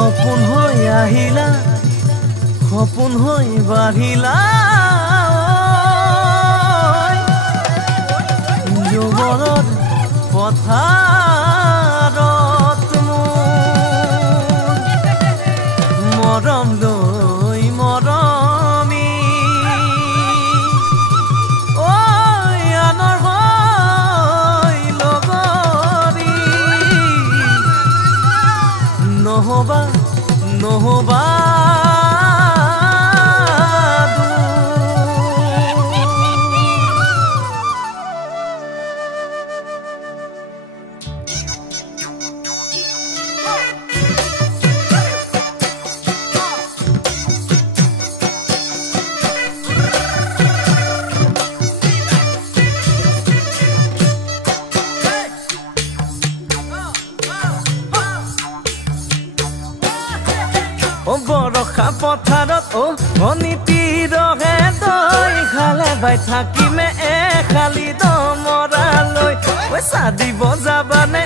সপোন হৈ আহিলা সপোন হৈ বাঢ়িলা যুগলত পথাৰত মৰম লৈ মৰমি আনৰ হৈ লগৰী নহবা নহবা বৰষা পথাৰত অনিতি ৰহে তই খালে বাই থাকিমে খালি দমৰালৈ চাদিব যাবানে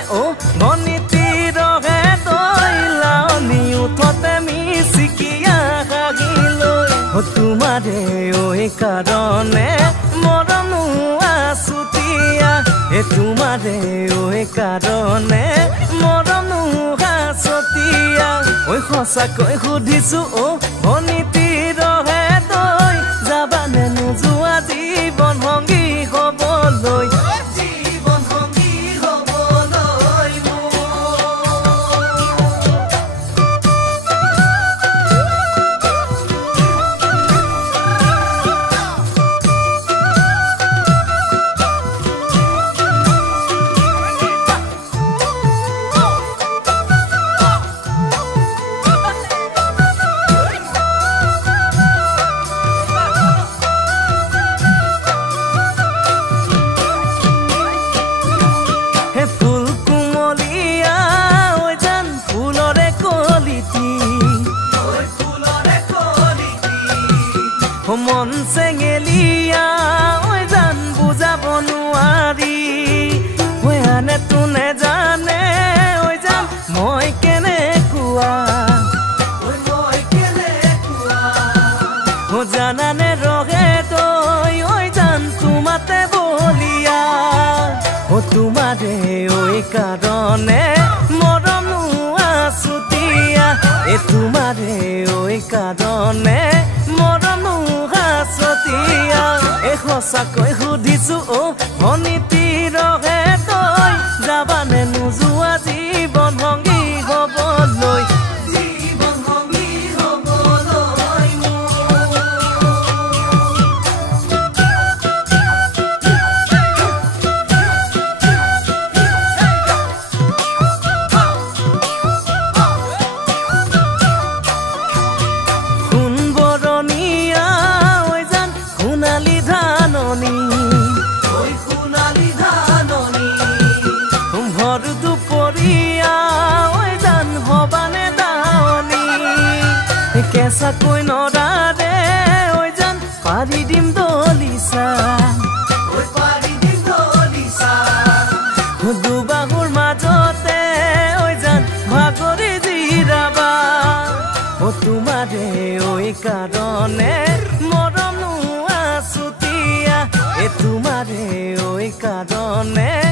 অনিতি ৰহে তই লাৱনি উঠতে মিচিকিয়া হাগিলৈ তোমাৰে কাৰণে মৰমো আছুতীয়া তোমাৰে কাৰণে মৰমো আছতীয়া সঁচাকৈ সুধিছো অনিতি ৰহে তই যাবানে নোযোৱা জীৱন সংগী হ'বলৈ জীৱন সংগী হ'বলৈ মন চেঙেলিয়া জান বুজাব নোৱাৰি আনে তোনে জানে জান মই কেনেকুৱা জানানে ৰহে তই জান তোমাতে বলিয়া তোমাৰে কাৰণে মৰমো আছুতীয়া তোমাৰে কাৰণে মৰমো আছতীয়া সঁচাকৈ সুধিছো অনিতি ৰহে তই যাবানে নোযোৱা জীৱন সংগী হ'বলৈ জীৱন সংগী হ'বলৈ কেঁচাকৈ নৰাৰে জান পাৰি দিম দলিচা দুবাহুৰ মাজতে জান ভাগৰি জিৰাবা তোমাৰে কাৰণে মৰমো আছুতীয়া তোমাৰে কাৰণে